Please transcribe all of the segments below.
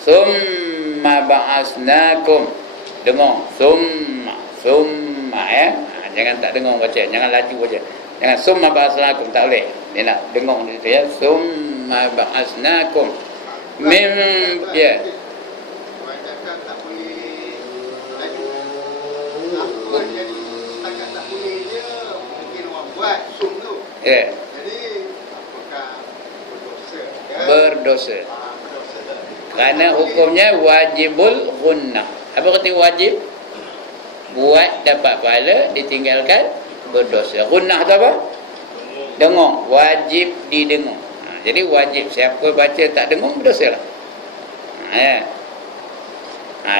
Summa ba'asnakum. Dengar. Summa ya. Jangan tak dengar baca, jangan laju baca. Jangan summa ba'asnakum, tak boleh. Dia nak dengar di situ ya. Summa ba'asnakum min ya. Ya. Jadi apakah berdosa? Kerana hukumnya wajibul gunnah. Apa kata wajib? Buat dapat pahala, ditinggalkan berdosa. Gunnah tu apa? Dengar. Wajib didengar. Jadi wajib. Siapa baca tak dengar, berdosa lah. Ya.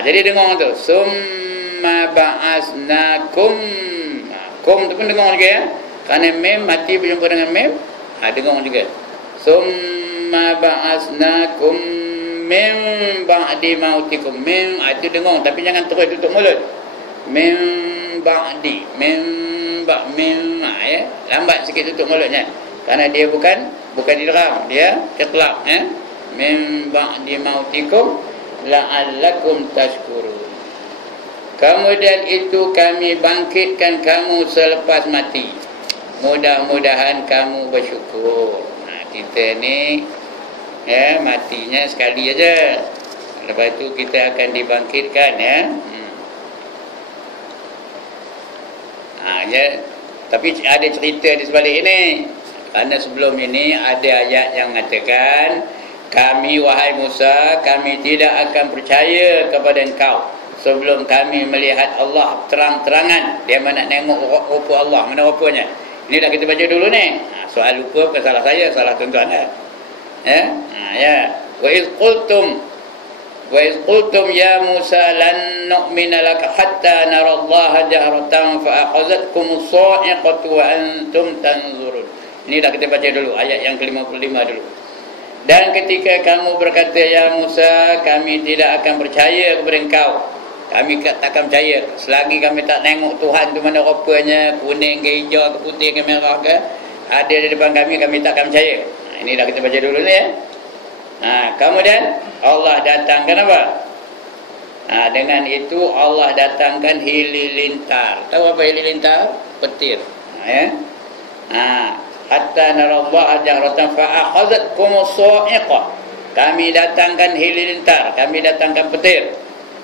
Jadi dengar tu. Summa ba'asnakum. Kum tu pun dengar juga ya. Kerana mem mati berjumpa dengan mem, dengar juga. Summa ba'asnakum min ba'di mautikum. Mem itu dengar, tapi jangan terus tutup mulut. Min ba'di, ya. Lambat sikit tutup mulutnya. Kerana dia bukan idgham, dia iqlab ya. Min ba'di mautikum la'allakum tashkurun. Kemudian itu kami bangkitkan kamu selepas mati. Mudah-mudahan kamu bersyukur. Kita ni ya, matinya sekali aja. Lepas itu kita akan dibangkitkan ya. Ya. Tapi ada cerita di sebalik ini. Kerana sebelum ini ada ayat yang mengatakan, kami wahai Musa, kami tidak akan percaya kepada engkau sebelum kami melihat Allah terang-terangan. Dia mana tengok rupa Allah, mana rupanya. Ini dah kita baca dulu ni. Soal lupa bukan salah saya, salah tuan-tuan ya. Ya. Wa iz qultum ya Musa lan nu'mina laka hatta nara Allah jahratan fa akhazatkum as-sa'iqatu wa antum tanzurun. Ini dah kita baca dulu ayat yang ke-55 dulu. Dan ketika kamu berkata ya Musa, kami tidak akan percaya kepada engkau. Kami takkan percaya selagi kami tak tengok Tuhan tu mana rupanya, kuning ke hijau ke putih ke merah ke, ada di depan kami takkan percaya. Ini dah kita baca dulu ni ya. Kemudian Allah datangkan apa? Dengan itu Allah datangkan hililintar. Tahu apa hililintar? Petir. Ya. Hatta narallaha jahratan fa akhadhatkum as-sa'iqah. Kami datangkan hililintar, kami datangkan petir.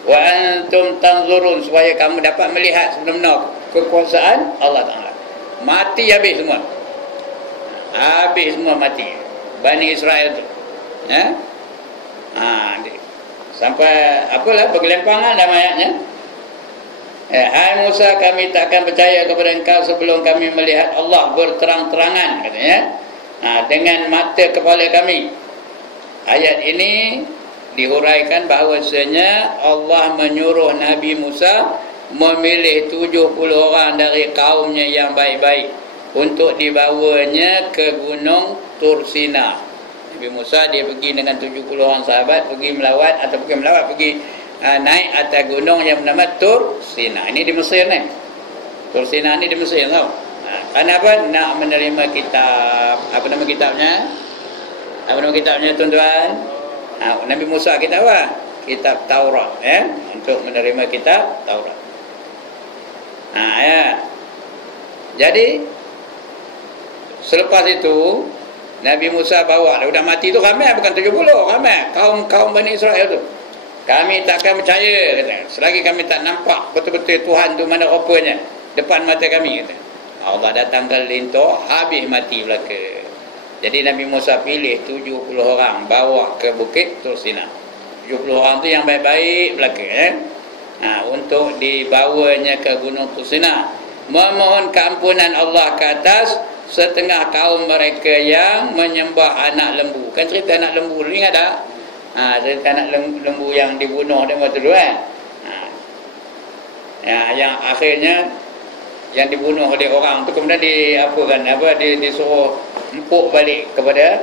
Wa antum tanzurun, supaya kamu dapat melihat sebenar-benar kekuasaan Allah Taala. Mati habis semua. Habis semua mati. Bani Israel tu. Ya. Sampai apalah bergelempangan dalam ayatnya. Hai Musa, kami takkan percaya kepada engkau sebelum kami melihat Allah berterang-terangan, katanya. Dengan mata kepala kami. Ayat ini dihuraikan bahawasanya Allah menyuruh Nabi Musa memilih 70 orang dari kaumnya yang baik-baik untuk dibawanya ke gunung Tursina. Nabi Musa dia pergi dengan 70 orang sahabat pergi naik atas gunung yang bernama Tursina. Ini di Mesir ni. Tursina ni di Mesir tau. Kenapa? Nak menerima kitab. Apa nama kitabnya? Apa nama kitabnya tuan-tuan? Nabi Musa kitab apa? Kitab Taurat ya, untuk menerima kitab Taurat. Ya. Jadi selepas itu Nabi Musa bawa, dah mati tu ramai, bukan 70, ramai kaum Bani Israel tu. Kami takkan percaya, kata, selagi kami tak nampak betul-betul Tuhan tu mana rupanya depan mata kami, kata. Allah datangkan lintar, habis mati belaka. Jadi Nabi Musa pilih 70 orang bawa ke bukit Tursina. 70 orang tu yang baik-baik belaka ya. Untuk dibawanya ke gunung Tursina, memohon keampunan Allah ke atas setengah kaum mereka yang menyembah anak lembu. Kan cerita anak lembu ni ingat tak? Cerita anak lembu yang dibunuh dia waktu dulu kan. Yang akhirnya yang dibunuh oleh orang tu kemudian disuruh empuk balik kepada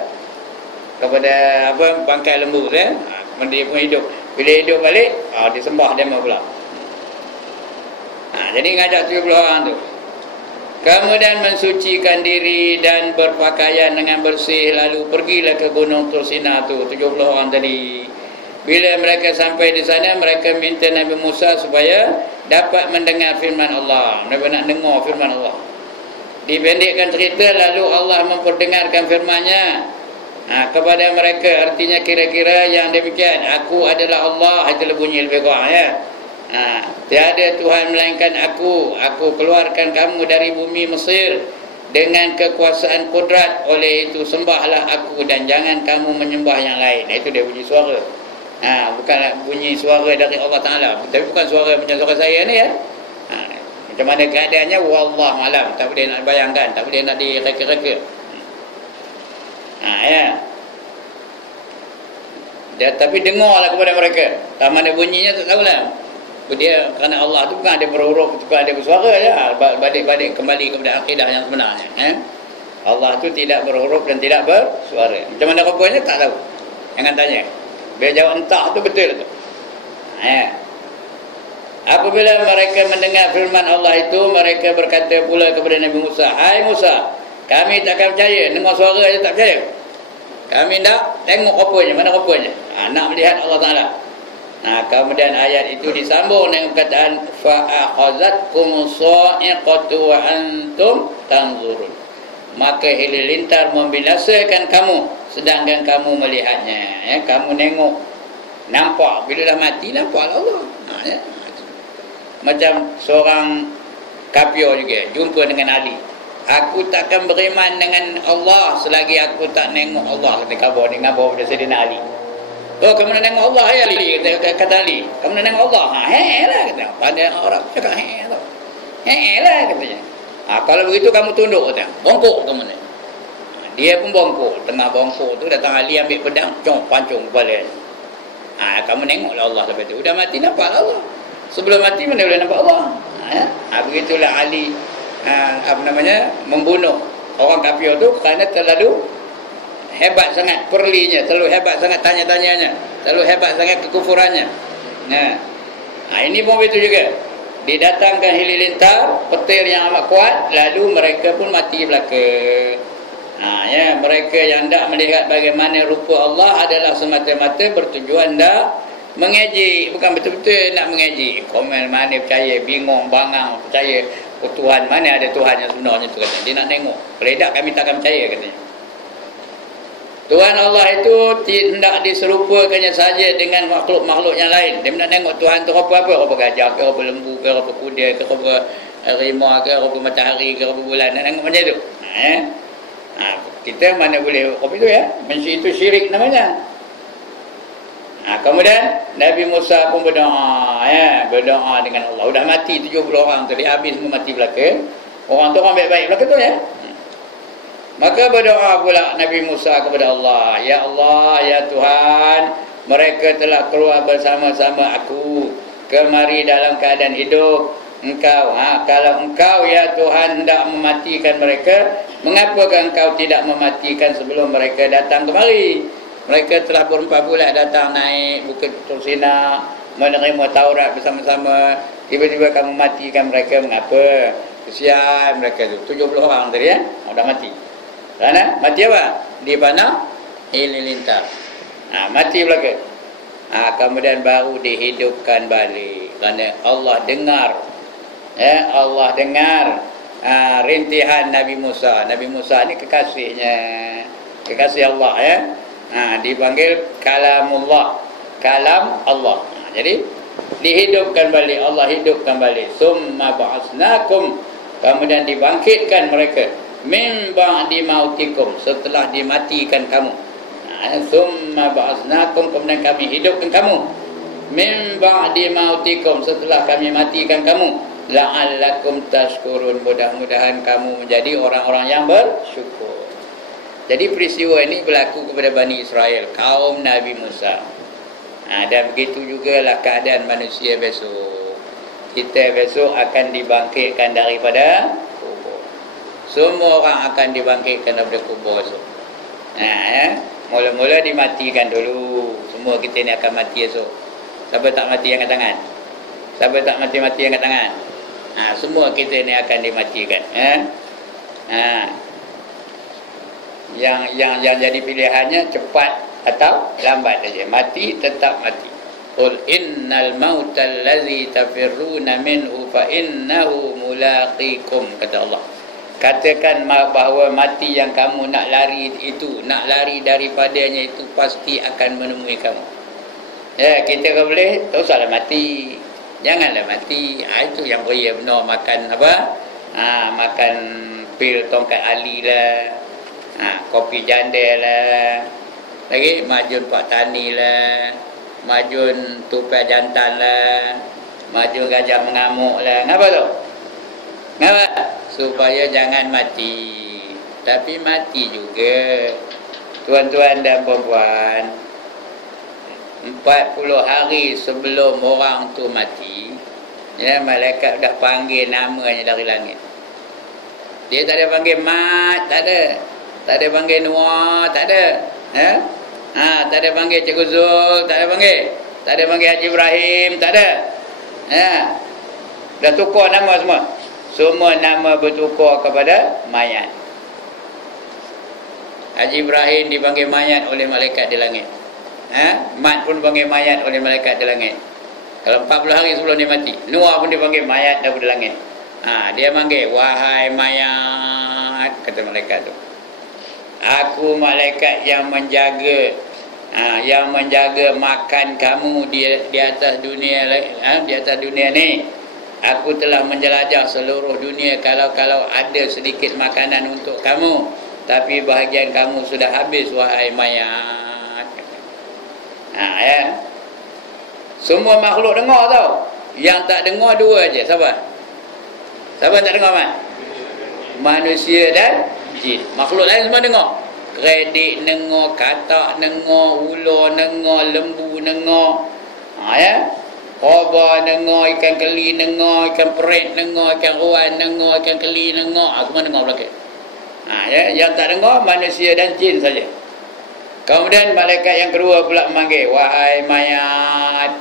bangkai lembu tu ya. Kemudian dia pun hidup. Bila hidup balik, disembah dia pula. Jadi ngajak 70 orang tu. Kemudian mensucikan diri dan berpakaian dengan bersih, lalu pergilah ke gunung Tursina tu 70 orang tadi. Bila mereka sampai di sana, mereka minta Nabi Musa supaya dapat mendengar firman Allah. Mereka nak dengar firman Allah. Dipendekkan cerita, lalu Allah memperdengarkan firman-Nya kepada mereka. Artinya kira-kira yang demikian, aku adalah Allah. Itulah bunyi lebih kurang, ya. Tiada Tuhan melainkan aku keluarkan kamu dari bumi Mesir dengan kekuasaan kudrat. Oleh itu sembahlah aku dan jangan kamu menyembah yang lain. Itu dia bunyi suara. Bukan bunyi suara dari Allah Ta'ala, tapi bukan suara macam suara saya ni, ya. Macam mana keadaannya, wallahu alam. Tak boleh nak bayangkan, tak boleh nak direka-reka. Ya. Tapi dengarlah kepada mereka. Tak mana bunyinya tak tahulah. Dia kerana Allah tu bukan ada berhuruf, bukan ada bersuara, ya. Balik kembali kepada akidah yang sebenarnya, Allah tu tidak berhuruf dan tidak bersuara. Macam mana rupanya tak tahu. Jangan tanya. Dia jawab entah tu betul tu. Apabila mereka mendengar firman Allah itu, mereka berkata pula kepada Nabi Musa, hai Musa, kami tak akan percaya, dengar suara saja tak percaya. Kami nak tengok rupanya, mana rupanya. Nak melihat Allah Ta'ala. Kemudian ayat itu disambung dengan perkataan fa'akhazatkum sa'iqatu wa antum tanzurun. Maka halilintar membinasakan kamu sedangkan kamu melihatnya, ya. Kamu nengok, nampak. Bila dah mati, nampaklah Allah. Ya. Macam seorang kafir juga jumpa dengan Ali. Aku takkan beriman dengan Allah selagi aku tak nengok Allah. Kata khabar ni ngabar pada Sayyidina Ali. Oh, kamu nak tengok Allah, ya Ali? Kata Ali, kamu nak tengok Allah? Lah kata. Pandai orang cakap lah katanya. Kalau begitu kamu tunduk, kata. Bongkok kamu ni. Dia pun bongkok. Tengah bongkok tu datang Ali ambil pedang, pancung kepala. Kamu nengoklah Allah sampai tu. Udah mati nampaklah Allah. Sebelum mati mana boleh nampak Allah. Begitulah Ali membunuh orang kafir tu kerana terlalu hebat sangat perlinya, terlalu hebat sangat tanya-tanyanya, terlalu hebat sangat kekufurannya. Ini pun begitu juga. Didatangkan halilintar, petir yang amat kuat, lalu mereka pun mati belaka. Ya, mereka yang hendak melihat bagaimana rupa Allah adalah semata-mata bertujuan hendak mengejek, bukan betul-betul nak mengejek. Komen mana percaya, bingung, bangang, percaya Tuhan, mana ada Tuhan yang sebenarnya tu, katanya. Dia nak tengok. Kalau tidak kami takkan percaya, katanya. Tuhan Allah itu hendak diserupakannya saja dengan makhluk-makhluk yang lain. Dia nak tengok Tuhan tu apa-apa, apa gajah ke, apa lembu ke, apa kuda ke, apa harimau ke, apa matahari ke, apa bulan. Nak tengok macam tu. Kita mana boleh apa itu, ya? Itu syirik namanya. Kemudian Nabi Musa pun berdoa, ya, berdoa dengan Allah. Sudah mati 70 orang tadi, habis semua mati belaka. Orang tu orang baik-baik belaka tu, ya. Maka berdoa pula Nabi Musa kepada Allah, ya Allah, ya Tuhan, mereka telah keluar bersama-sama aku kemari dalam keadaan hidup. Engkau, kalau engkau ya Tuhan hendak mematikan mereka, mengapakah engkau tidak mematikan sebelum mereka datang kemari? Mereka telah berempat bulan datang naik Bukit Tursina, menerima Taurat bersama-sama. Tiba-tiba kamu matikan mereka, mengapa? Kesian mereka tu, 70 orang tadi, ya, sudah mati. Kerana mati apa? Di mana? Halilintar. Mati belaka. Kemudian baru dihidupkan balik. Kerana Allah dengar, ya, Allah dengar rintihan Nabi Musa. Nabi Musa ni kekasihnya, kekasih Allah, ya. Dipanggil kalamullah, kalam Allah. Jadi dihidupkan balik, Allah hidupkan balik. Summa ba'asnakum, kemudian dibangkitkan mereka, min ba'di mautikum, setelah dimatikan kamu. Summa ba'asnakum, kemudian kami hidupkan kamu, min ba'di mautikum, setelah kami matikan kamu. La'allakum tashkurun, mudah-mudahan kamu menjadi orang-orang yang bersyukur. Jadi peristiwa ini berlaku kepada Bani Israel, kaum Nabi Musa. Dan begitu jugalah keadaan manusia besok. Kita besok akan dibangkitkan daripada kubur. Semua orang akan dibangkitkan daripada kubur besok. Ya. Mula-mula dimatikan dulu. Semua kita ni akan mati esok. Siapa tak mati angkat tangan? Siapa tak mati-mati angkat tangan? Semua kita ni akan dimatikan. Yang jadi pilihannya cepat atau lambat saja. Mati tetap mati. Qul innal mautal ladzi tafirruna minhu fa innahu mulaqikum, kata Allah. Katakan bahawa mati yang kamu nak lari itu, nak lari daripadanya itu pasti akan menemui kamu. Ya, kita kalau boleh tak usahlah mati. Janganlah mati. Itu yang boleh benar makan apa? Makan pil tongkat Ali lah. Kopi jandel lah. Lagi majun Pak Tani lah. Majun tupai jantan lah. Majun gajah mengamuk lah. Ngapa tu? Ngapa? Supaya jangan mati. Tapi mati juga. Tuan-tuan dan puan-puan, 40 hari sebelum orang tu mati, ya, malaikat dah panggil namanya dari langit. Dia tak ada panggil Mat, tak ada. Tak ada panggil Noah, tak ada. Ya? Tak ada panggil Cikgu Zul, tak ada panggil. Tak ada panggil Haji Ibrahim, tak ada. Ya. Dah tukar nama semua. Semua nama bertukar kepada mayat. Haji Ibrahim dipanggil mayat oleh malaikat di langit. Mat pun dipanggil mayat oleh malaikat di langit. Kalau 40 hari sebelum dia mati, Noah pun dipanggil mayat daripada langit. Dia panggil, wahai mayat, kata malaikat tu, aku malaikat yang menjaga makan kamu di atas dunia, di atas dunia ni. Aku telah menjelajah seluruh dunia kalau ada sedikit makanan untuk kamu, tapi bahagian kamu sudah habis, wahai mayat. Ya. Semua makhluk dengar tau. Yang tak dengar dua aje. Siapa? Siapa tak dengar, Mat? Manusia dan jin. Makhluk lain semua dengar. Kredit dengar, katak dengar, ular dengar, lembu dengar. Ya. Korba dengar, ikan keli dengar, ikan perit dengar, ikan ruan dengar, ikan keli dengar. Semua dengar belakang. Ya. Yang tak dengar manusia dan jin saja. Kemudian malaikat yang kedua pula memanggil, wahai mayat,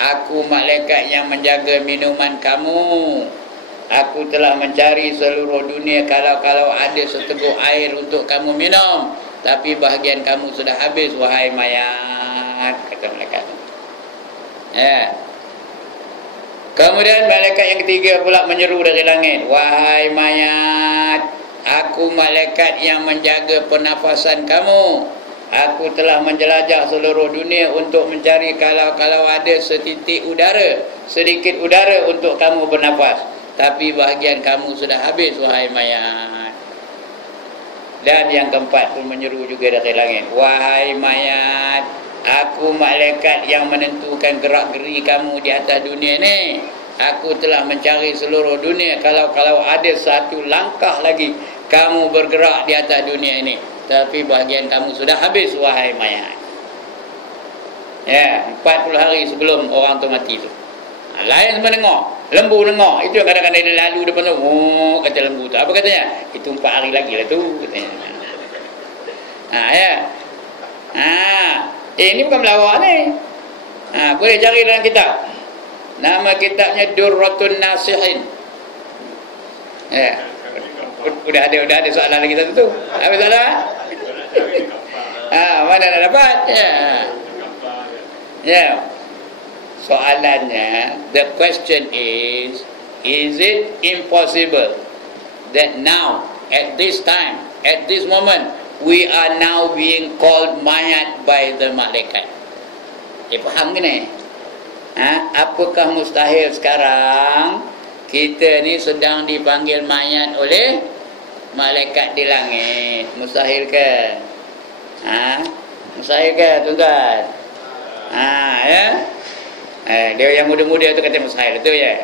aku malaikat yang menjaga minuman kamu. Aku telah mencari seluruh dunia kalau ada seteguk air untuk kamu minum, tapi bahagian kamu sudah habis, wahai mayat, kata malaikat. Ya. Kemudian malaikat yang ketiga pula menyeru dari langit, wahai mayat, aku malaikat yang menjaga pernafasan kamu. Aku telah menjelajah seluruh dunia untuk mencari kalau ada sedikit udara untuk kamu bernafas, tapi bahagian kamu sudah habis, wahai mayat. Dan yang keempat pun menyeru juga dari langit, wahai mayat, aku malaikat yang menentukan gerak-geri kamu di atas dunia ni. Aku telah mencari seluruh dunia kalau ada satu langkah lagi kamu bergerak di atas dunia ini, tapi bahagian kamu sudah habis, wahai mayat. Ya, 40 hari sebelum orang tu mati tu. Lain semua dengar. Lembu dengar. Itu kadang-kadang dia lalu depan tu, kata lembu tu. Apa katanya? Itu 4 hari lagi lah tu, katanya. Ya. Ini bukan melawak ni. Boleh cari dalam kitab. Nama kitabnya Durratun Nasihin. Ya. Udah ada soalan lagi satu tu. Apa soalan? Mana nak dapat? Ya. Soalannya, the question is it impossible that now, at this time, at this moment, we are now being called mayat by the malaikat? Faham ke ni? Apakah mustahil sekarang kita ni sedang dipanggil mayat oleh malaikat di langit? Mustahil ke? Mustahil ke, tuan-tuan? Ya. Dia yang muda-muda tu kata mustahil tu ya.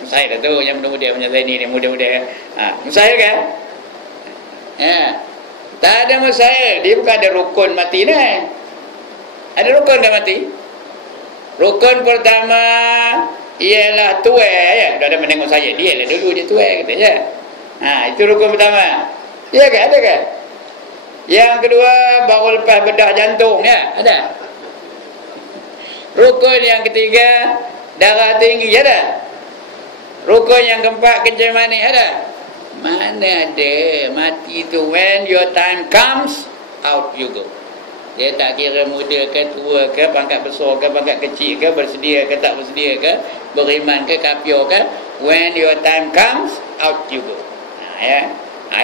Mustahil tu yang muda-muda macam saya ni muda-muda. Mustahil kan? Ya. Tak ada mustahil. Dia bukan ada rukun mati ni. Ada rukun dah mati. Rukun pertama ialah tuai ya. Dah ada menengok saya. Dia lah dulu dia tuai kata ya. Itu rukun pertama. Ya ke? Ada ke? Yang kedua baru lepas bedah jantung ya. Ada. Rukun yang ketiga darah tinggi ada. Rukun yang keempat kencing manis ada. Mana ada mati tu, when your time comes out you go. Dia tak kira muda ke, tua ke, pangkat besar ke, pangkat kecil ke, bersedia ke, tak bersedia ke, beriman ke, kafir ke. When your time comes, out you go. Ya.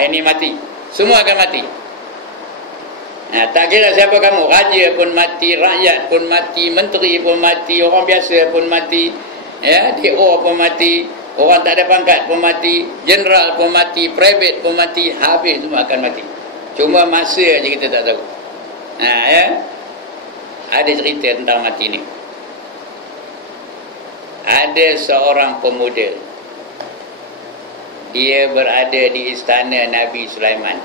Ini mati. Semua akan mati. Tak kira siapa kamu, raja pun mati, rakyat pun mati, menteri pun mati, orang biasa pun mati, ya, DO pun mati, orang tak ada pangkat pun mati, jeneral pun mati, private pun mati, habis semua akan mati. Cuma masa aja kita tak tahu. Ya. Ada cerita tentang mati ni. Ada seorang pemuda, dia berada di istana Nabi Sulaiman.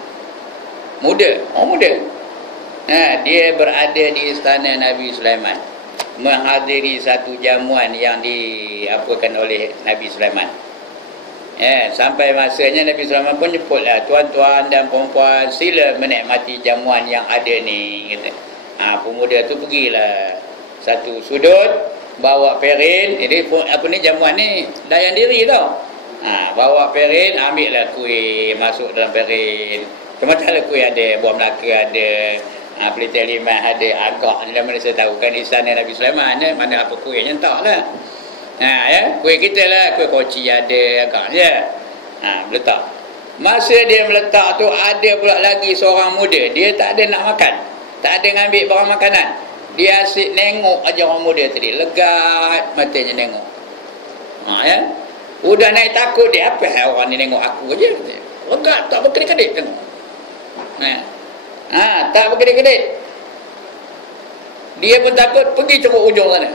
Muda, orang muda. Dia berada di istana Nabi Sulaiman, menghadiri satu jamuan yang diapakan oleh Nabi Sulaiman. Sampai masanya Nabi Sulaiman pun nyebutlah, tuan-tuan dan perempuan, sila menikmati jamuan yang ada ni, kata. Pemuda tu pergilah satu sudut, bawa perin. Jadi apa ni, jamuan ni layan diri tau. Bawa perin, ambil lah kuih, masuk dalam perin. Macam mana kuih ada, buah Melaka ada, pelita limau ada, agak ni, mana saya tahu kan istana Nabi Sulaiman, mana apa kuihnya tak lah. Ya, kuih kita lah, kuih koci ada, agaknya. Meletak. Masa dia meletak tu, ada pula lagi seorang muda, dia tak ada nak makan, tak ada ngambil barang makanan. Dia asyik nengok aja orang muda tadi, legat matanya nengok. Ya. Udah naik takut dia, apa orang ni nengok aku aja. Legat, tak berkedip-kedip tengok. Tak berkedip-kedip. Dia pun takut, pergi cukup ujung sana.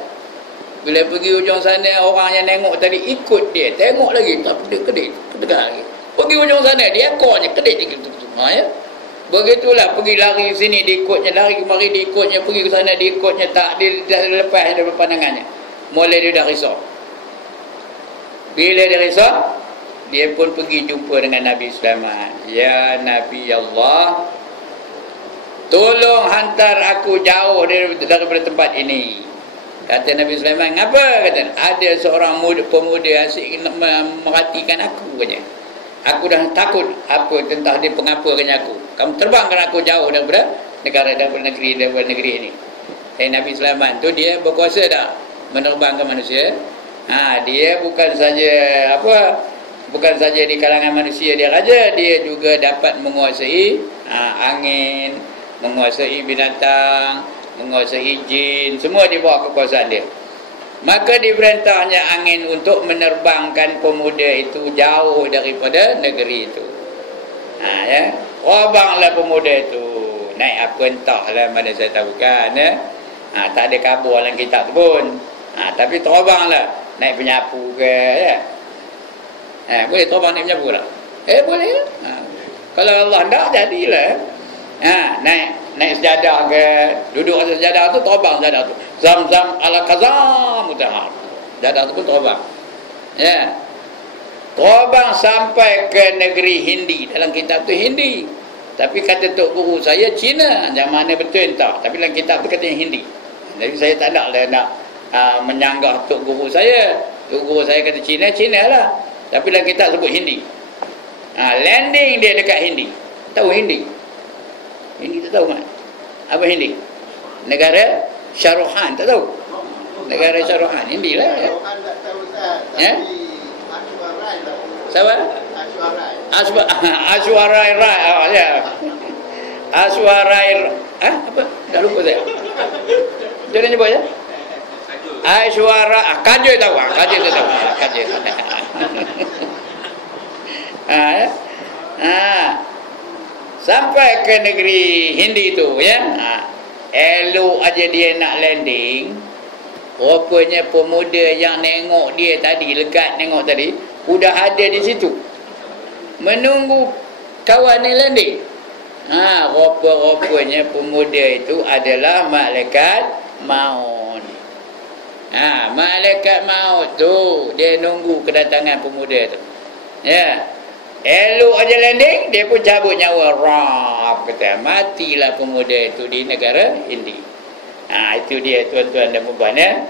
Bila pergi ujung sana, orang yang nengok tadi ikut dia, tengok lagi, tak kedip-kedip, kedekat lagi. Pergi ujung sana, dia ekornya kedip gitu. Ya. Begitulah, pergi lari sini diikutnya, lari kemari diikutnya, pergi ke sana diikutnya, tak dia dah lepas dari pandangannya. Mulai dia dah risau. Bila dia risau, dia pun pergi jumpa dengan Nabi Sulaiman. Ya Nabi Allah, tolong hantar aku jauh daripada tempat ini. Kata Nabi Sulaiman, ngapa? Kata, ada seorang pemuda asyik merhatikan aku, katanya. Aku dah takut, apa tentang dia pengapakan aku. Kamu terbangkan aku jauh daripada negeri ini. Nabi Sulaiman tu dia berkuasa tak menerbangkan manusia. Dia bukan saja di kalangan manusia dia raja, dia juga dapat menguasai angin, menguasai binatang, menguasai jin, semua di bawah kekuasaan dia. Maka diperintahnya angin untuk menerbangkan pemuda itu jauh daripada negeri itu. Ya, terbanglah pemuda itu, naik apa entahlah, mana saya tahu kan. Tak ada khabar dalam kitab tu pun. Tapi terbanglah, naik penyapu ke, ya. Boleh terbang naik penyapu tak? Boleh. Kalau Allah tak, jadilah. Naik sejadah ke, duduk atas sejadah tu, terbang sejadah tu. Zam-zam ala kazam utahar. Sejadah tu pun terbang. Ya. Terbang sampai ke negeri Hindi. Dalam kitab tu Hindi. Tapi kata tok guru saya Cina. Yang mana betul entah. Tapi dalam kitab tu katanya Hindi. Jadi saya tak nak menyanggah tok guru saya. Tok guru saya kata Cina, Cina lah. Tapi dalam kitab sebut Hindi. Landing dia dekat Hindi. Tahu Hindi? Hindi tak tahu mana? Apa Hindi? Negara Syaruhan, tak tahu? Negara Syaruhan, Hindi lah. Syaruhan tak tahu saya. Siapa? Aswarai Rai. Ya. Aswarai. Apa? Dah lupa saya. Jangan nyebut ya. Aishwara, Kajoi tahu. Kajoi tu tahu. Kajoi. Sampai ke negeri Hindi tu, ya. Elok aja dia nak landing. Rupanya pemuda yang nengok dia tadi, legat nengok tadi, sudah ada di situ menunggu kawan ni landing. Rupa-rupanya pemuda itu adalah malaikat maut. Malaikat maut tu dia nunggu kedatangan pemuda tu. Ya. Elok aja landing, dia pun cabut nyawa. Rap, kata, matilah pemuda itu di negara Hindi. Itu dia tuan-tuan dan puan-puan, ya.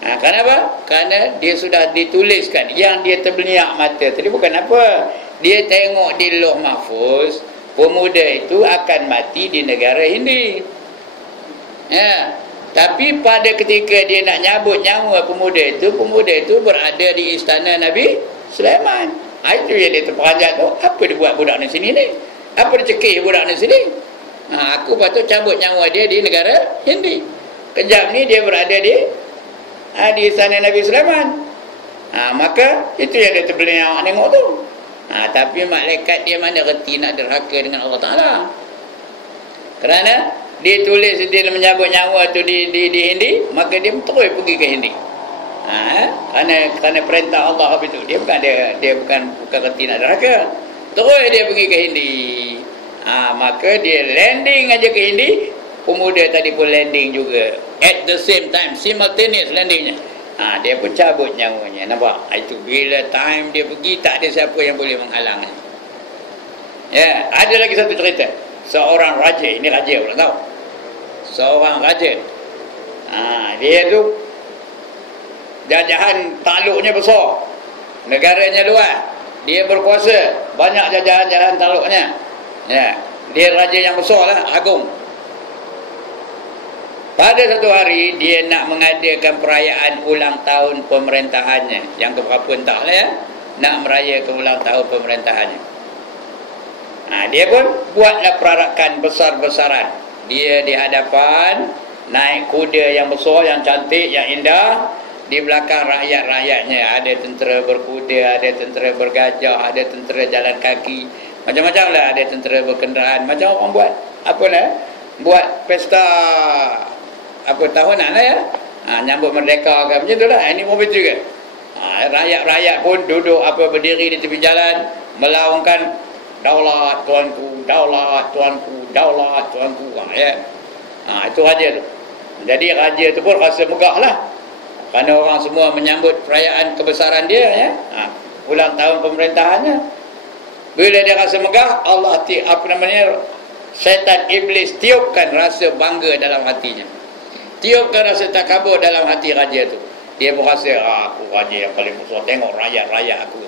Kenapa? Kerana dia sudah dituliskan. Yang dia terbeliak mata tadi bukan apa. Dia tengok di Lauh Mahfuz, pemuda itu akan mati di negara Hindi. Ya. Tapi pada ketika dia nak nyabut nyawa pemuda itu berada di istana Nabi Sulaiman. Itu yang dia terperanjat tu. Apa dia buat budak ni sini ni? Apa dia cekik budak ni sini? Aku patut cabut nyawa dia di negara Hindi. Kejap ni dia berada di istana Nabi Sulaiman. Maka itu yang dia terbelengak tengok tu. Tapi malaikat dia mana reti nak derhaka dengan Allah Ta'ala. Kerana dia tulis dia menyabut nyawa tu di Hindi, maka dia terus pergi ke Hindi. Kerana perintah Allah itu, dia bukan reti nak derhaka. Terus dia pergi ke Hindi. Maka dia landing aja ke Hindi, pemuda tadi pun landing juga. At the same time, simultaneous landingnya. Dia pun cabut nyawanya. Nampak? Itu bila time dia pergi, tak ada siapa yang boleh menghalangnya. Ya, ada lagi satu cerita. Seorang raja, ini raja orang tahu. Seorang raja. Dia tu jajahan takluknya besar. Negaranya luas. Dia berkuasa, banyak jajahan takluknya. Ya, dia raja yang besar lah, agung. Pada satu hari dia nak mengadakan perayaan ulang tahun pemerintahannya. Yang keberapa entahlah ya, nak merayakan ulang tahun pemerintahannya. Dia pun buatlah perarakan besar-besaran. Dia di hadapan naik kuda yang besar, yang cantik, yang indah. Di belakang rakyat-rakyatnya ada tentera berkuda, ada tentera bergajah, ada tentera jalan kaki, macam-macam lah. Ada tentera berkenderaan. Macam orang buat apa lah, buat pesta tahunan lah ya, nyambut merdeka ke macam tu lah. Ini pun betul juga. Rakyat-rakyat pun duduk berdiri di tepi jalan melaungkan daulat tuanku, daulat tuanku, daulat tuanku. Itu raja tu. Jadi raja tu pun rasa megah lah, kerana orang semua menyambut perayaan kebesaran dia ya, ulang tahun pemerintahannya. Bila dia rasa megah, Allah syaitan iblis tiupkan rasa bangga dalam hatinya, tiupkan rasa takabur dalam hati raja tu. Dia pun rasa aku raja yang paling besar, tengok rakyat-rakyat aku.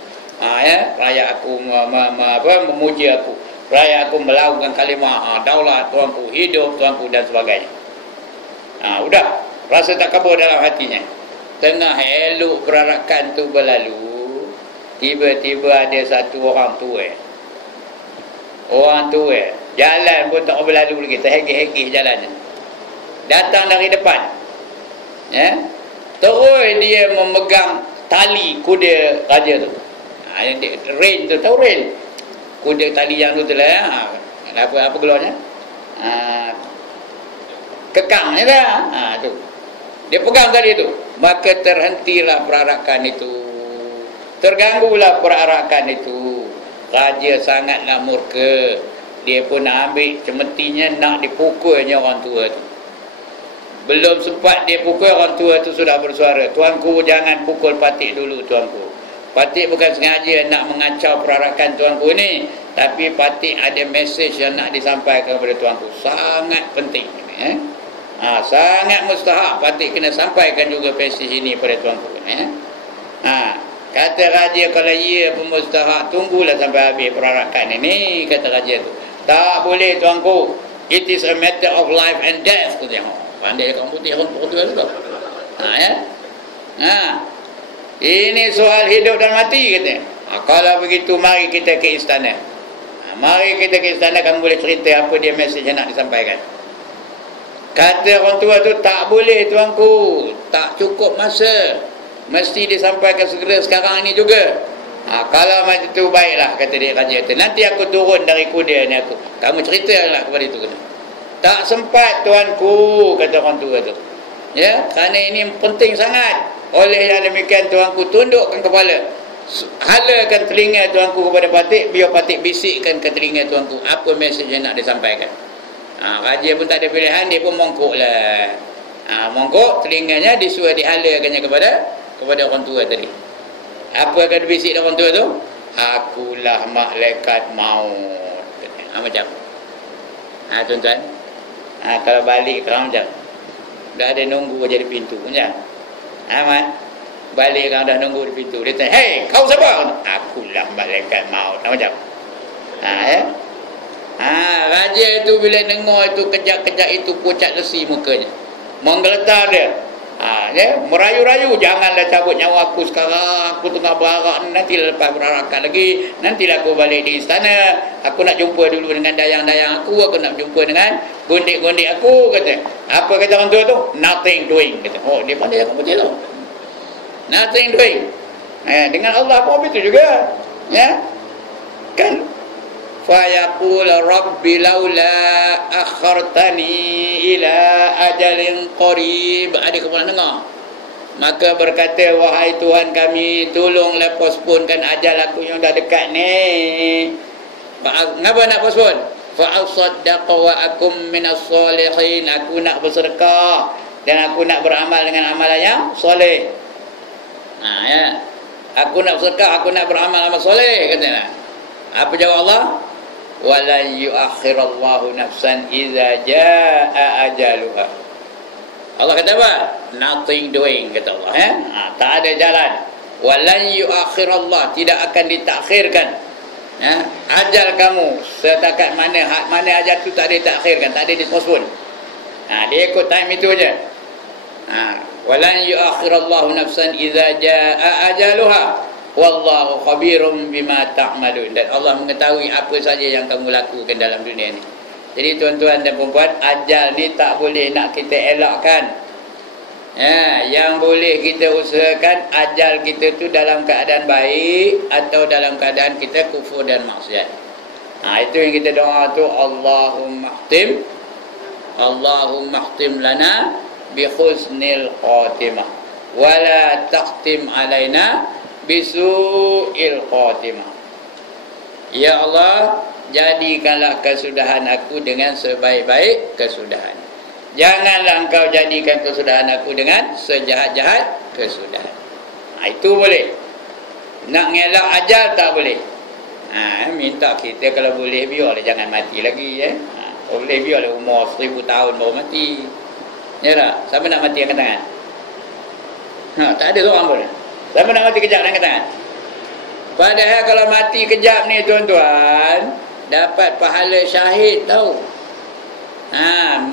Rakyat aku memuji aku, rakyat aku melaungkan kalimah daulat tuanku, hidup tuanku dan sebagainya. Udah rasa takabur dalam hatinya. Tengah elok perarakan tu berlalu, tiba-tiba ada satu orang tua. Orang tua jalan pun tak berlalu lagi, terhegih-hegih jalannya. Datang dari depan, ya, terus dia memegang tali kuda raja tu. Rein tu, tahu rein? Kuda tali yang tu lah ya. Apa gelarnya? Kekang ni lah. Tu. Dia pegang tali tu. Maka terhentilah perarakan itu. Terganggulah perarakan itu. Raja sangatlah murka. Dia pun nak ambil cemetinya, nak dipukulnya orang tua tu. Belum sempat dia pukul, orang tua tu sudah bersuara, tuanku jangan pukul patik dulu tuanku. Patik bukan sengaja nak mengacau perarakan tuanku ni, tapi patik ada mesej yang nak disampaikan kepada tuanku. Sangat penting. Sangat mustahak patik kena sampaikan juga mesej ini pada tuanku. Kata raja, kalau ia pun mustahak, tunggulah sampai habis perarakan ini. Kata raja tu, tak boleh tuanku, it is a matter of life and death. Kata dia, pandai kamu putih sudah. Ini soal hidup dan mati katanya. Kalau begitu mari kita ke istana. Mari kita ke istana, kamu boleh cerita apa dia mesej yang nak disampaikan. Kata orang tua tu, tak boleh tuanku, tak cukup masa, mesti disampaikan segera sekarang ini juga. Kalau macam tu baiklah, kata dia raja tu, nanti aku turun dari kuda ni, kamu ceritalah kepada itu. Tak sempat tuanku, kata orang tua tu. Ya, kerana ini penting sangat. Oleh yang demikian tuanku tundukkan kepala, halakan telinga tuanku kepada patik, biar patik bisikkan ke telinga tuanku apa mesej yang nak disampaikan. Raja pun tak ada pilihan, dia pun mongkok lah. Mongkok telinganya, disuruh dihalakannya kepada orang tua tadi. Apa akan dibisik orang tua tu? Akulah malaikat maut. Macam tuan-tuan, kalau balik kerang macam dah ada nunggu je di pintu macam Ahmad, balik orang dah nunggu di pintu. Dia tanya, hey, kau siapa? Akulah malaikat maut. Macam ya? Raja itu bila dengar itu kejap-kejap itu pucat lesi mukanya. Menggeletar dia. Merayu-rayu, janganlah cabut nyawa aku sekarang, aku tengah berarak, nantilah lepas berarakan lagi, nantilah aku balik di istana, aku nak jumpa dulu dengan dayang-dayang aku nak jumpa dengan gundik-gundik aku, kata. Apa kata orang tua tu? Nothing doing, kata. Oh, dia pandai aku betul tu. Nothing doing. Dengan Allah pun begitu juga. Ya. Kan? Fa yaqul rabbi laula akhartani ila ajalin qarib. Ada ke pernah dengar? Maka berkata, wahai Tuhan kami, tolonglah postponekan ajal aku yang dah dekat ni. Kenapa nak postpone? Fa asaddaqa wa akum minas solihin. Aku nak bersedekah dan aku nak beramal dengan amalan yang soleh. Ya. Aku nak bersedekah, aku nak beramal amal soleh, katanya. Apa jawab Allah? Wala yuakhirallahu nafsan idza jaa ajaluha. Allah kata apa? Nothing doing, kata Allah, tak ada jalan. Wala yuakhirallah, tidak akan ditakhirkan ajal kamu setakat mana ajal tu tak ada ditakhirkan, tak ada dipospon. Dia ikut time itu aja. Wala yuakhirallahu nafsan idza jaa ajaluha. Wallahu khabirum bima ta'malun. Dan Allah mengetahui apa saja yang kamu lakukan dalam dunia ni. Jadi tuan-tuan dan puan-puan, ajal ni tak boleh nak kita elakkan. Yang boleh kita usahakan ajal kita tu dalam keadaan baik atau dalam keadaan kita kufur dan maksiat. Itu yang kita doa tu, Allahumma khtim lana bi husnil khatimah wala taqtim alaina bisu'il khatimah. Ya Allah, jadikanlah kesudahan aku dengan sebaik-baik kesudahan. Janganlah engkau jadikan kesudahan aku dengan sejahat-jahat kesudahan. Itu boleh. Nak ngelak ajal tak boleh. Minta kita kalau boleh biarlah jangan mati lagi, boleh biarlah umur 1000 tahun baru mati. Ya tak? Siapa nak mati angkat tangan? Tak ada seorang pun. Siapa nak mati kejap angkat tangan? Padahal kalau mati kejap ni tuan-tuan, dapat pahala syahid tau.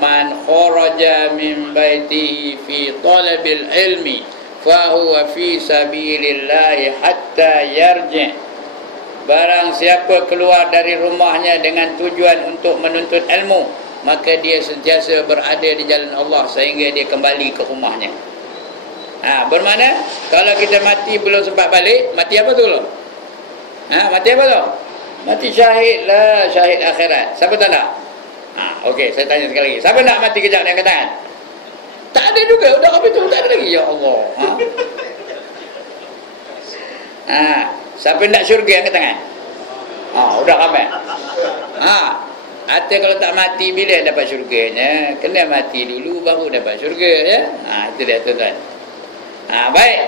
Man kharaja min baitihi fi talabil ilmi fa huwa fi sabilillah hatta yarji'. Barang siapa keluar dari rumahnya dengan tujuan untuk menuntut ilmu, maka dia sentiasa berada di jalan Allah sehingga dia kembali ke rumahnya. Bermakna kalau kita mati belum sempat balik, mati apa tu? Mati apa tu? Mati syahid lah, syahid akhirat. Siapa tak nak? Okey, saya tanya sekali lagi. Siapa nak mati kejap ni angkat tangan? Tak ada juga, udah habis tu tak ada lagi. Ya Allah. Siapa nak syurga angkat tangan? Udah ramai. Atau kalau tak mati bila dapat syurganya? Kena mati dulu baru dapat syurga, ya. Itu dia tuan-tuan. Baik.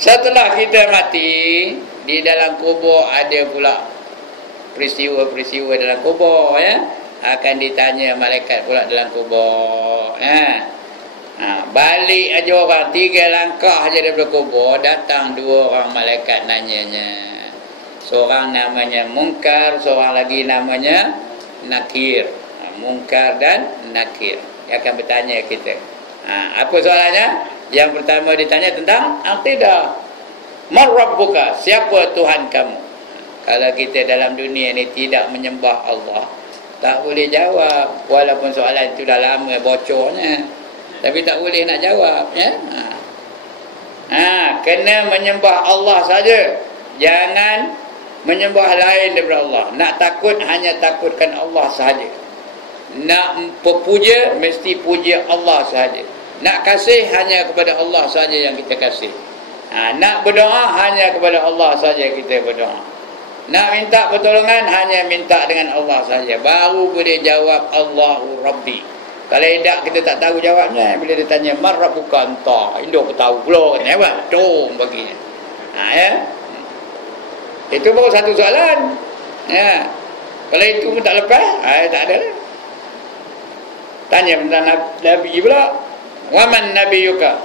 Setelah kita mati, di dalam kubur ada pula peristiwa-peristiwa dalam kubur, ya. Akan ditanya malaikat pula dalam kubur, balik aja orang 3 langkah aja daripada kubur, datang 2 orang malaikat nanyanya. Seorang namanya Munkar, seorang lagi namanya Nakir. Munkar dan Nakir. Dia akan bertanya kita. Apa soalannya? Yang pertama ditanya tentang aqidah. Man rabbuka? Siapa Tuhan kamu? Kalau kita dalam dunia ni tidak menyembah Allah, tak boleh jawab. Walaupun soalan itu dah lama bocornya, tapi tak boleh nak jawab, ya. Kena menyembah Allah saja. Jangan menyembah lain daripada Allah. Nak takut hanya takutkan Allah sahaja. Nak berpuja mesti puja Allah sahaja. Nak kasih hanya kepada Allah sahaja yang kita kasih. Nak berdoa hanya kepada Allah sahaja kita berdoa. Nak minta pertolongan hanya minta dengan Allah sahaja. Baru boleh jawab Allahu Rabbi. Kalau tidak kita tak tahu jawabnya. Bila dia tanya man rabbuka, entah Indo aku tahu pula kan, apa? Dom baginya. Ya. Itu baru satu soalan. Ya. Kalau itu pun tak lepas, tak ada lah. Tanya tentang Nabi pula. Waman nabiyuka?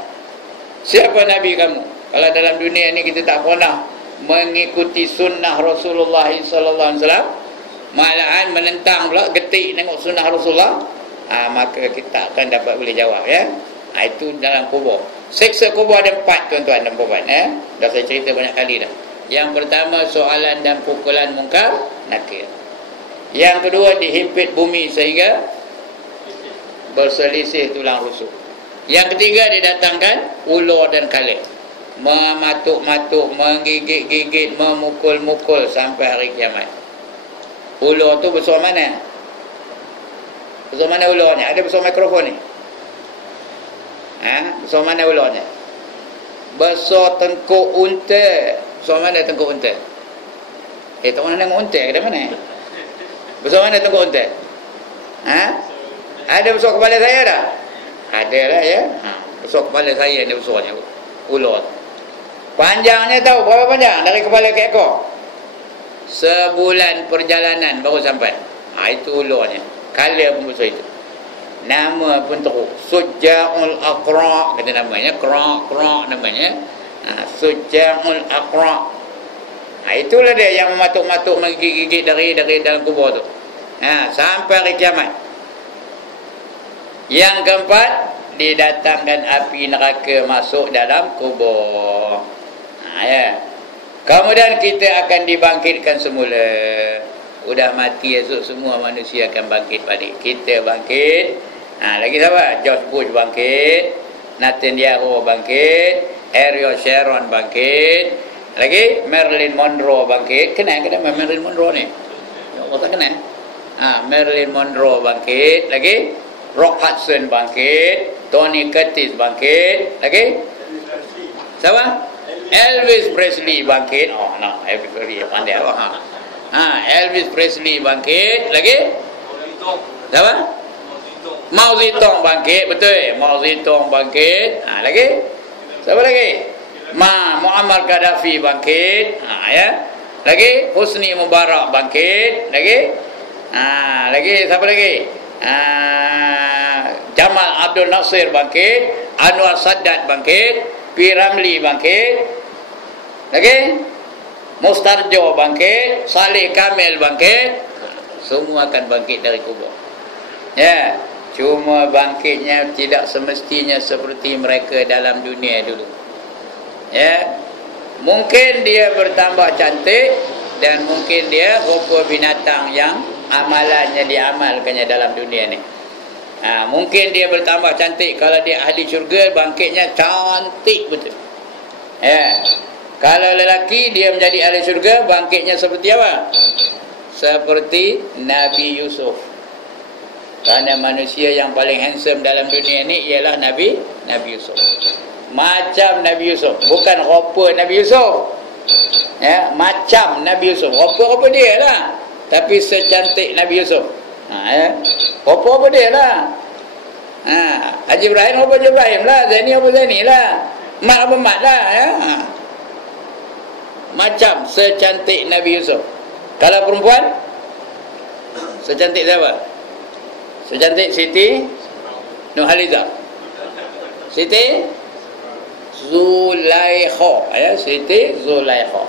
Siapa Nabi kamu? Kalau dalam dunia ni kita tak pernah mengikuti sunnah Rasulullah sallallahu alaihi wasallam, malahan menentang pula, getik tengok sunnah Rasulullah, maka kita akan dapat boleh jawab, ya. Itu dalam kubur. Seksa kubur ada 4, tuan-tuan dan puan, ya. Dah saya cerita banyak kali dah. Yang pertama, soalan dan pukulan mungkar nakir. Yang kedua, dihimpit bumi sehingga berselisih tulang rusuk. Yang ketiga, didatangkan ular dan kaleng, mematuk-matuk, menggigit-gigit, memukul-mukul sampai hari kiamat. Ular tu besar mana? Besar mana ularnya? Ada besar mikrofon ni? Besar mana ularnya? Besar tengkuk unta. Besar mana tengkuk unta? Tak pernah tengok unta ke mana? Besar mana tengkuk unta? Ada besar kepala saya dah? Ada lah, ya. Besar kepala saya ni besarnya ular. Panjangnya tahu berapa panjang? Dari kepala ke ekor? Sebulan perjalanan baru sampai. Itu ularnya. Kala pun besar itu. Nama pun teruk. Suja'ul Aqra' kata namanya. Qra' namanya. Suja'ul Aqra'. Itulah dia yang mematuk-matuk, menggigit-gigit dari dalam kubur tu. Sampai hari kiamat. Yang keempat, didatangkan api neraka masuk dalam kubur. Ya. Kemudian kita akan dibangkitkan semula. Udah mati esok semua manusia akan bangkit balik. Kita bangkit. Lagi siapa? George Bush bangkit. Netanyahu bangkit. Ariel Sharon bangkit. Lagi Marilyn Monroe bangkit. Kenal Marilyn Monroe ni? Ya Allah, tak kenal. Marilyn Monroe bangkit. Lagi Rock Hudson bangkit. Tony Curtis bangkit. Lagi siapa? Elvis Presley bangkit. Elvis Presley pandai apa? Elvis Presley bangkit. Lagi? Siapa? Mao Zedong bangkit. Betul. Mao Zedong bangkit. Lagi? Siapa lagi? Muammar Gaddafi bangkit. Ya. Lagi? Husni Mubarak bangkit. Lagi? Lagi siapa lagi? Jamal Abdul Nasir bangkit. Anwar Sadat bangkit. P. Ramlee bangkit. Lagi? Mustarjo bangkit. Saleh Kamil bangkit. Semua akan bangkit dari kubur. Ya. Cuma bangkitnya tidak semestinya seperti mereka dalam dunia dulu. Ya. Mungkin dia bertambah cantik, dan mungkin dia rupa binatang yang amalannya diamalkannya dalam dunia ni. Mungkin dia bertambah cantik. Kalau dia ahli syurga, bangkitnya cantik betul. Ya. Kalau lelaki, dia menjadi ahli syurga, bangkitnya seperti apa? Seperti Nabi Yusuf. Kerana manusia yang paling handsome dalam dunia ni ialah Nabi Yusuf. Macam Nabi Yusuf, bukan rupa Nabi Yusuf. Ya, macam Nabi Yusuf. Rupa-rupa dia lah, tapi secantik Nabi Yusuf. Ya. Rupa-rupa dia lah. Haji Ibrahim rupa Haji Ibrahim lah. Zaini rupa Zaini lah. Mat apa Mat lah, ya. Macam secantik Nabi Yusuf. Kalau perempuan, secantik siapa? Secantik Siti Nurhaliza, Siti Zulaikha, ya, Siti Zulaikha.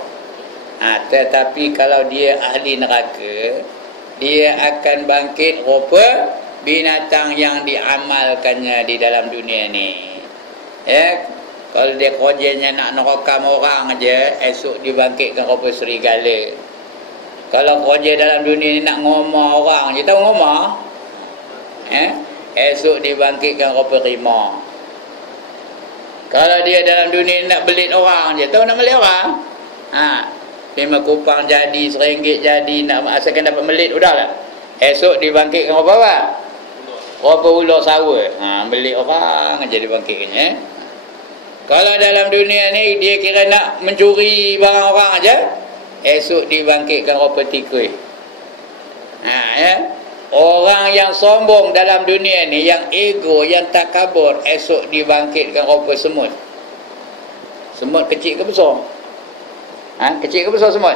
Tetapi kalau dia ahli neraka, dia akan bangkit rupa binatang yang diamalkannya di dalam dunia ni. Ya, kalau dia kerjanya nak nerakam orang aja, esok dibangkitkan rupa serigala. Kalau kerja dalam dunia ni nak ngomong orang je, tahu ngomong? Esok dibangkitkan rupa rimau. Kalau dia dalam dunia ni nak belit orang je, tahu nak belit orang? 5 kupang jadi, RM1 jadi, nak asalkan dapat melit udahlah. Esok dibangkitkan rupa apa? Rupa ular sawa. Belit orang aja dibangkitkannya. Kalau dalam dunia ni dia kira nak mencuri barang orang aja, esok dibangkitkan rupa tikus. Ya. Orang yang sombong dalam dunia ni, yang ego, yang takabur, esok dibangkitkan rupa semut. Semut kecil ke besar? Kecil ke besar semut?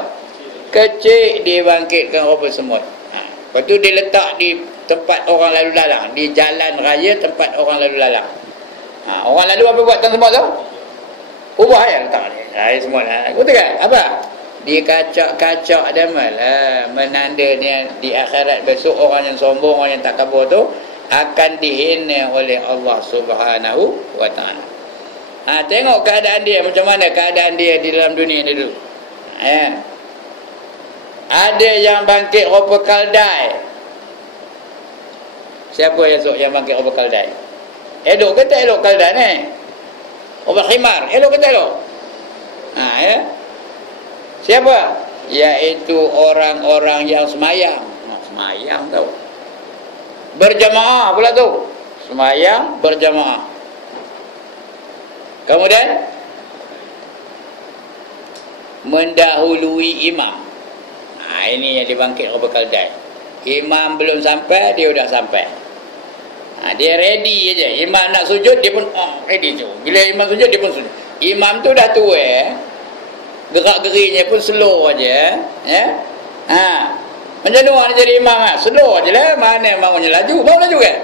Kecil, dibangkitkan rupa semut. Lepas tu dia letak di tempat orang lalu lalang, di jalan raya tempat orang lalu lalang. Orang lalu apa buat tuan semut tu? Ubah ya letak ni. Semut. Betul kan? Apa? dikacak-kacak dia malah menanda dia di akhirat besok orang yang sombong, orang yang takabur tu akan dihina oleh Allah Subhanahu wa taala. Tengok keadaan dia macam mana keadaan dia di dalam dunia ni dulu. Ada yang bangkit rupa kaldai. Siapa yang bangkit rupa kaldai? Elok ke tak elok kaldai ni? Rupa khimar, elok ke tak elok? Siapa? Iaitu orang-orang yang semayang. Semayang tau. Berjamaah pula tu. Semayang berjamaah. Kemudian mendahului imam. Ini yang dibangkit rupa kaldai. Imam belum sampai, dia dah sampai. Dia ready aja. Imam nak sujud, dia pun ready tu. Bila imam sujud, dia pun sujud. Imam tu dah tua, gerak-gerinya pun slow aja. Macam mana nak jadi imam slow aja lah. Mana maunya laju? Mau laju kan?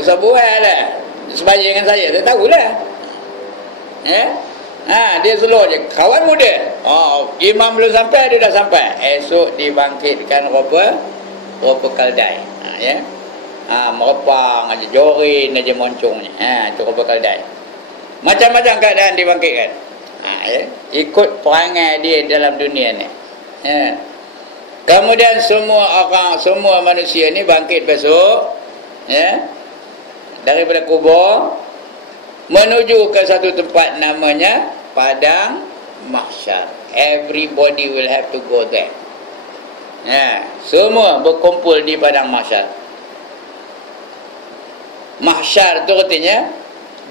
Susah buat lah. Sebaya dengan saya tahulah. Dia slow je. Kawan muda. Imam belum sampai, dia dah sampai. Esok dibangkitkan rupa kaldai. Merepang aja, jorin aja moncongnya. Itu rupa kaldai. Macam-macam keadaan dibangkitkan. Ikut perangai dia dalam dunia ni. Kemudian semua manusia ni bangkit besok, daripada kubur menuju ke satu tempat namanya Padang Mahsyar. Everybody will have to go there. Semua berkumpul di Padang Mahsyar. Mahsyar tu artinya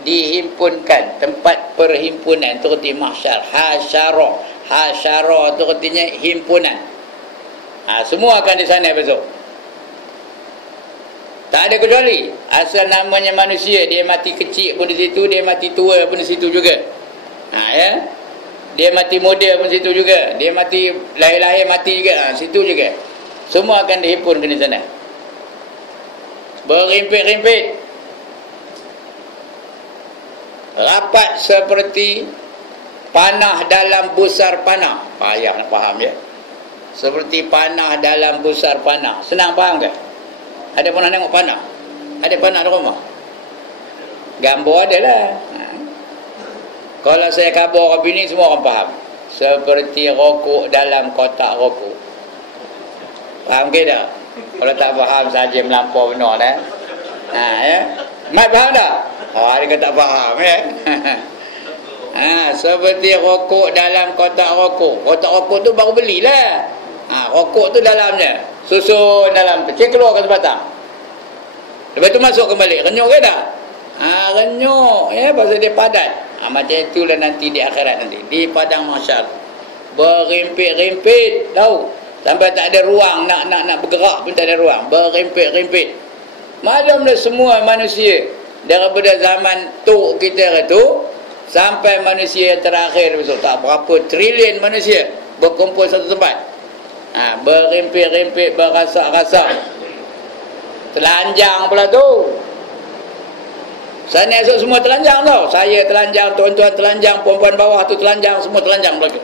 dihimpunkan, tempat perhimpunan tu arti mahsyar. Hasyara tu artinya himpunan. Semua akan di sana besok. Tak ada kecuali. Asal namanya manusia, dia mati kecil pun di situ, dia mati tua pun di situ juga. Dia mati muda pun di situ juga. Dia mati lahir-lahir mati juga, situ juga. Semua akan dihimpunkan di sana. Berimpit-rimpit. Rapat seperti panah dalam busar panah. Payah nak faham ya. Seperti panah dalam busar panah. Senang faham ke? Ada pernah tengok panah? Ada panah di rumah? Gambar ada lah. Kalau saya khabar kopi ni, semua orang faham. Seperti rokok dalam kotak rokok. Faham ke tak? Kalau tak faham saja melampau benar dah. Mat faham tak? Dia kata tak faham ya. Seperti rokok dalam kotak rokok. Kotak rokok tu baru belilah. Rokok tu dalamnya, susun dalam tu, keluarkan sebatang. Lepas tu masuk kembali. Renyuk ke tak? Renyuk ya, pasal dia padat. Macam itulah nanti di akhirat nanti di Padang Mahsyar. Berimpit-rimpit tahu. Sampai tak ada ruang nak bergerak pun tak ada ruang. Berimpit-rimpit. Maklumlah semua manusia daripada zaman tok kita tu sampai manusia yang terakhir besok, tak berapa trilion manusia berkumpul satu tempat. Berimpit-rimpit, berasak-rasak. Telanjang pula tu. Sana esok semua telanjang tau. Saya telanjang, tuan-tuan telanjang, perempuan bawah tu telanjang, semua telanjang pula tu.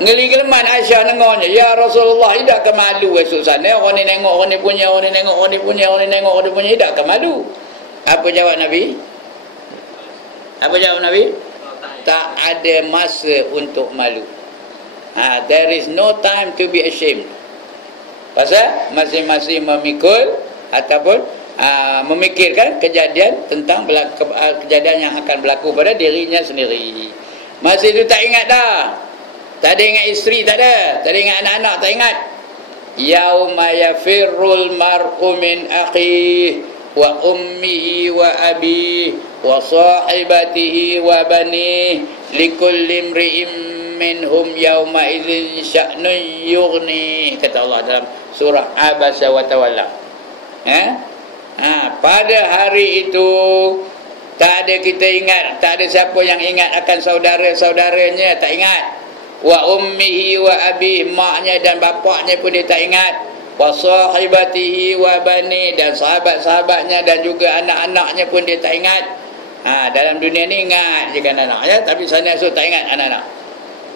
Ngeli-geleman Aisyah dengarnya, ya Rasulullah, tidak ke malu esok sana. Orang ni nengok, orang ni punya, orang ni nengok, orang ni punya, orang ni nengok, orang ni punya, tidak ke malu. Apa jawab Nabi? Apa jawab Nabi? Tak ada masa untuk malu. There is no time to be ashamed. Pasal masing-masing memikul ataupun memikirkan kejadian tentang kejadian yang akan berlaku pada dirinya sendiri. Masa itu tak ingat dah. Tak ada ingat isteri, tak ada. Tak ada ingat anak-anak, tak ingat. Yauma yafirrul mar'u min akhihi wa ummihi wa abihi wa sahibatihi wa banihi likulli imri'in minhum yawma idzin sya'nun yughni, kata Allah dalam surah Abasa wa Tawalla. Pada hari itu tak ada kita ingat, tak ada siapa yang ingat akan saudara-saudaranya, tak ingat. Wa ummihi wa abihi, maknya dan bapaknya pun dia tak ingat. Wa sahibatihi wa bani, dan sahabat-sahabatnya dan juga anak-anaknya pun dia tak ingat. Dalam dunia ni ingat je kan anak ya, tapi sana esok tak ingat anak-anak.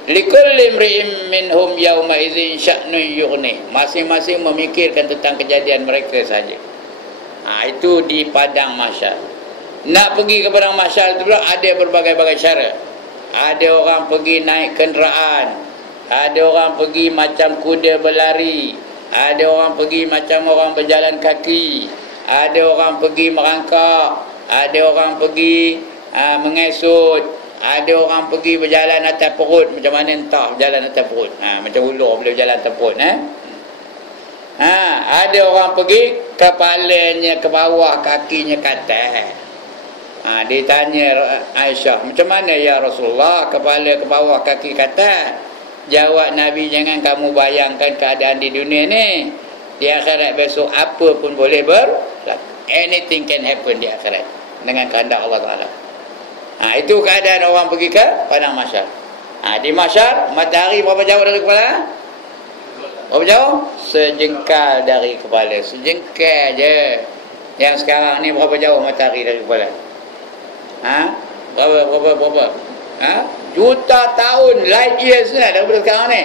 Likulli imri'in minhum yawma idzin sya'nun yughni. Masing-masing memikirkan tentang kejadian mereka saja. Itu di padang mahsyar. Nak pergi ke padang mahsyar itu pula ada berbagai-bagai cara. Ada orang pergi naik kenderaan, ada orang pergi macam kuda berlari, ada orang pergi macam orang berjalan kaki, ada orang pergi merangkak, ada orang pergi mengesut, ada orang pergi berjalan atas perut. Macam mana entah berjalan atas perut, macam ulur boleh berjalan atas perut. Ada orang pergi kepalanya ke bawah, kakinya ke atas. Ditanya Aisyah, macam mana ya Rasulullah, kepala ke bawah, kaki ke atas? Jawab Nabi, jangan kamu bayangkan keadaan di dunia ni. Di akhirat besok apa pun boleh berlaku. Anything can happen di akhirat dengan kehendak Allah Ta'ala. Itu keadaan orang pergi ke padang mahsyar. Di mahsyar, matahari berapa jauh dari kepala? Berapa jauh? Sejengkal dari kepala. Sejengkal je. Yang sekarang ni berapa jauh matahari dari kepala? Berapa? Juta tahun, light years lah daripada sekarang ni.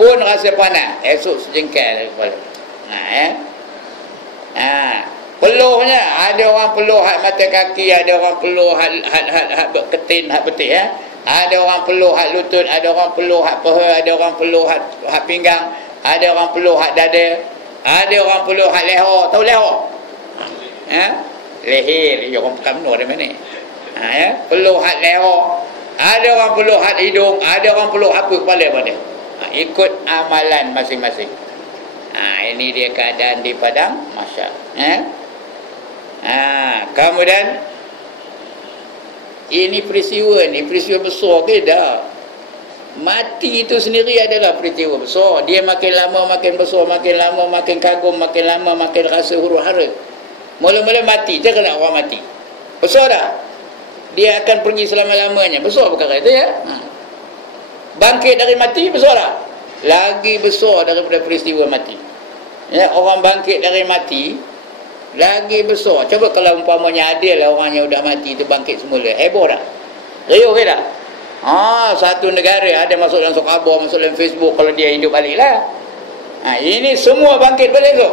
Pun rasa panas. Esok sejengkal dari kepala. Peluhnya, ada orang peluh hat mata kaki, ada orang peluh hat ketin, hat betih. Ada orang peluh hat lutut, ada orang peluh hat peha, ada orang peluh hat pinggang, ada orang peluh hat dada, ada orang peluh hat leher. Tahu leher? Leher, orang Kamno dari mana? Peluh hat leher. Ada orang peluh hat hidung, ada orang peluh apa kepala pada. Ikut amalan masing-masing. Ini dia keadaan di padang mahsyar. Kemudian ini peristiwa besar ke dah. Mati itu sendiri adalah peristiwa besar. Dia makin lama makin besar, makin lama makin kagum, makin lama makin rasa huru-hara. Mula-mula mati, dia kena orang mati. Besar dah. Dia akan pergi selama-lamanya. Besar perkara itu ya. Bangkit dari mati, besar dah. Lagi besar daripada peristiwa mati. Orang bangkit dari mati lagi besar. Coba kalau umpamanya adil lah orang yang dah mati itu bangkit semula. Heboh dah. Riuh ke tak? Satu negara ada masuk dalam khabar, masuk dalam Facebook kalau dia hidup balik lah. Ini semua bangkit balik tu.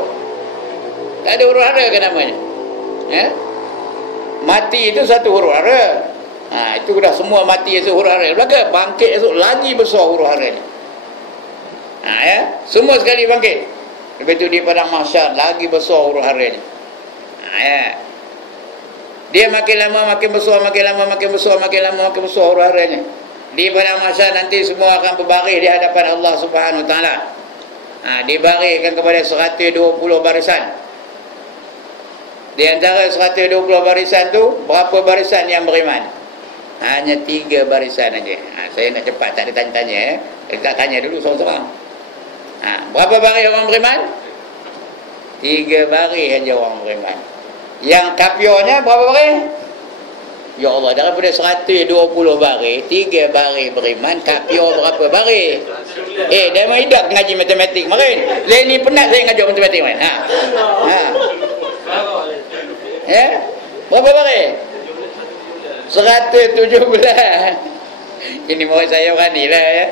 Tak ada huru-hara ke namanya? Mati itu satu huru-hara. Itu dah semua mati esok huru-hara. Belakang bangkit esok lagi besar huru-hara ni. Semua sekali bangkit. Lepas tu di padang mahsyar lagi besar huru-hara ni. Dia makin lama makin besar, makin lama makin besar, makin lama makin besar huru-haranya. Di padang mahsyar nanti semua akan berbaris di hadapan Allah Subhanahu Wa Taala. Dibariskan kepada 120 barisan. Di antara 120 barisan tu, berapa barisan yang beriman? Hanya 3 barisan aja. Saya nak cepat, tak ada tanya-tanya. Kita tanya dulu seorang-seorang. Berapa baris orang beriman? 3 baris aja orang beriman. Yang kapiornya berapa baris? Ya Allah, daripada 120 baris, 3 baris beriman, kapior berapa baris? Dia memang hidup ngaji matematik kemarin. Saya ni penat saya ngajar matematik kemarin. Berapa baris? 117. Ini murid saya orang ni lah ya.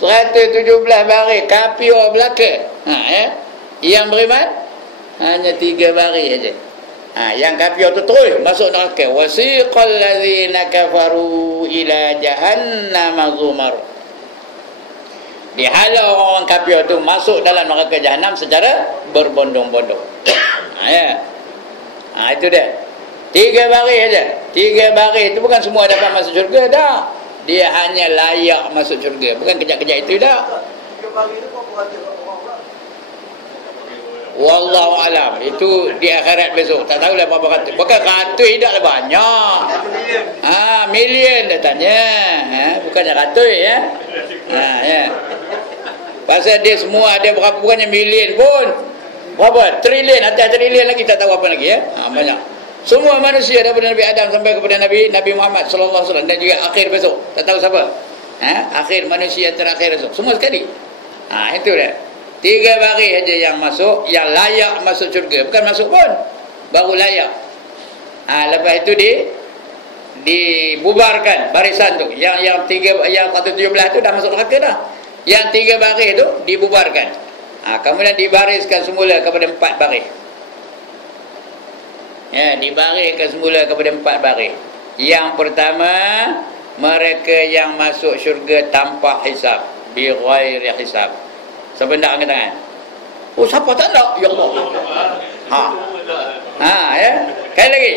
117 baris kapior belaka. Yang beriman hanya 3 baris saja. Yang kapior tu terus masuk neraka. Wasiqal ladzina kafaru ila jahannam zumar. Dihalau orang kafir tu masuk dalam neraka jahanam secara berbondong-bondong. Itu dia. 3 baris aja. 3 baris itu bukan semua dapat masuk syurga dah. Dia hanya layak masuk syurga, bukan kejap-kejap itu dah. 3 baris itu apa kata orang? Wallahu alam. Itu di akhirat besok. Tak tahulah berapa ratus. Bukan ratus dah banyak. Million dah tanya. Bukannya ratus ya. Pasal dia semua ada berapa, bukannya million pun. Berapa? Trilion, atas trilion lagi tak tahu apa lagi ya. Banyak. Semua manusia daripada Nabi Adam sampai kepada Nabi Muhammad sallallahu alaihi wasallam dan juga akhir besok. Tak tahu siapa. Akhir manusia terakhir besok. Semua sekali. Itu dia. 3 baris aja yang masuk, yang layak masuk syurga. Bukan masuk pun, baru layak. Lepas itu dibubarkan barisan tu. Yang 117 tu dah masuk neraka dah. Yang 3 baris tu dibubarkan. Kemudian dibariskan semula kepada 4 baris. Ya, dibariskan semula kepada 4 baris. Yang pertama, mereka yang masuk syurga tanpa hisab, bi ghairi hisab. Siapa nak angkat tangan? Oh, siapa tak nak? Ya Allah. Ya. Sekali lagi.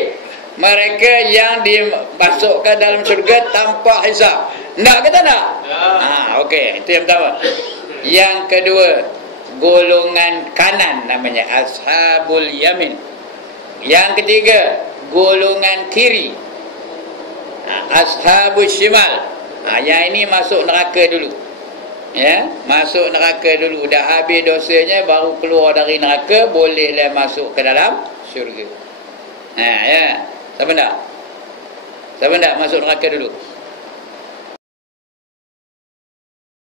Mereka yang dimasukkan dalam syurga tanpa hisab. Nak ke tak nak? Okey, itu yang pertama. Yang kedua, golongan kanan namanya ashabul yamin. Yang ketiga, golongan kiri, ashabul shimal. Yang ini masuk neraka dulu. Ya, masuk neraka dulu. Dah habis dosanya baru keluar dari neraka, bolehlah masuk ke dalam syurga. Ya. Siapa nak? Siapa nak masuk neraka dulu?